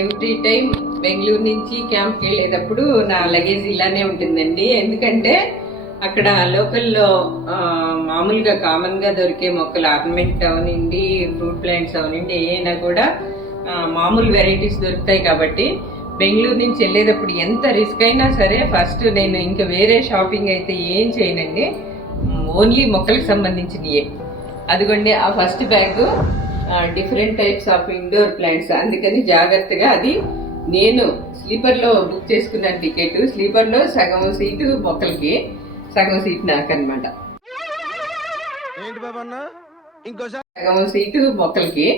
Every time Bengaluru నుంచి క్యాంప్కి వెళ్ళేటప్పుడు నా లగేజ్ ఇలానే ఉంటుందండి. ఎందుకంటే అక్కడ లోకల్లో మామూలుగా కామన్గా దొరికే మొక్కలు ఆర్నమెంట్ అవనండి, ఫ్రూట్ ప్లాంట్స్ అవనండి, ఏమైనా కూడా మామూలు వెరైటీస్ దొరుకుతాయి. కాబట్టి బెంగళూరు నుంచి వెళ్ళేటప్పుడు ఎంత రిస్క్ అయినా సరే ఫస్ట్ నేను ఇంకా వేరే షాపింగ్ అయితే ఏం చేయనండి, ఓన్లీ మొక్కలకు సంబంధించినయే. అదిగోండి ఆ first bag different types of indoor plants. అందుకని జాగ్రత్తగా అది నేను స్లీపర్లో బుక్ చేసుకున్నాను టికెట్. స్లీపర్లో సగం సీటు మొక్కలకి, సగం సీట్ నాకనమాట. సగం సీటు మొక్కలకి,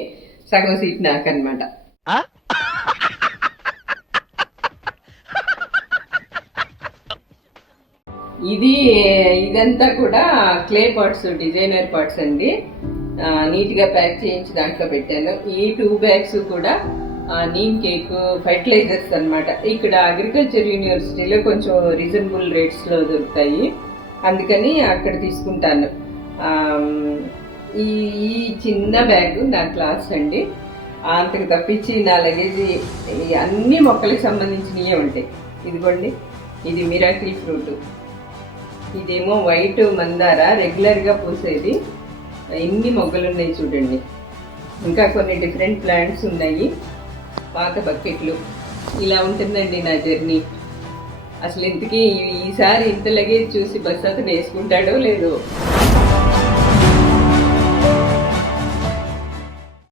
సగం సీట్ నాకనమాట. ఇదంతా కూడా క్లే పాట్స్, డిజైనర్ పాట్స్ అండి. నీట్ గా ప్యాక్ చేయించి దాంట్లో పెట్టాను. ఈ 2 బ్యాగ్స్ కూడా నీమ్ కేక్ ఫర్టిలైజర్స్ అన్నమాట. ఇక్కడ అగ్రికల్చర్ యూనివర్సిటీలో కొంచెం రీజనబుల్ రేట్స్ లో దొరుకుతాయి, అందుకని అక్కడ తీసుకుంటాను. ఈ చిన్న బ్యాగ్ నా క్లాస్ అండి. అంతకు తప్పించి నా లగేజ్ అన్ని మొక్కలకు సంబంధించినవే ఉంటాయి. ఇదిగోండి, ఇది మిరాకిల్ ఫ్రూట్, ఇదేమో వైట్ మందార, రెగ్యులర్ గా పూసేది. ఎన్ని మొగ్గలు ఉన్నాయి చూడండి. ఇంకా కొన్ని డిఫరెంట్ ప్లాంట్స్ ఉన్నాయి, పాత బకెట్లు. ఇలా ఉంటుందండి నా జర్నీ. అసలు ఇంతకీ ఈసారి ఇంత లగేజ్ చూసి బస్ అతను వేసుకుంటాడో లేదో.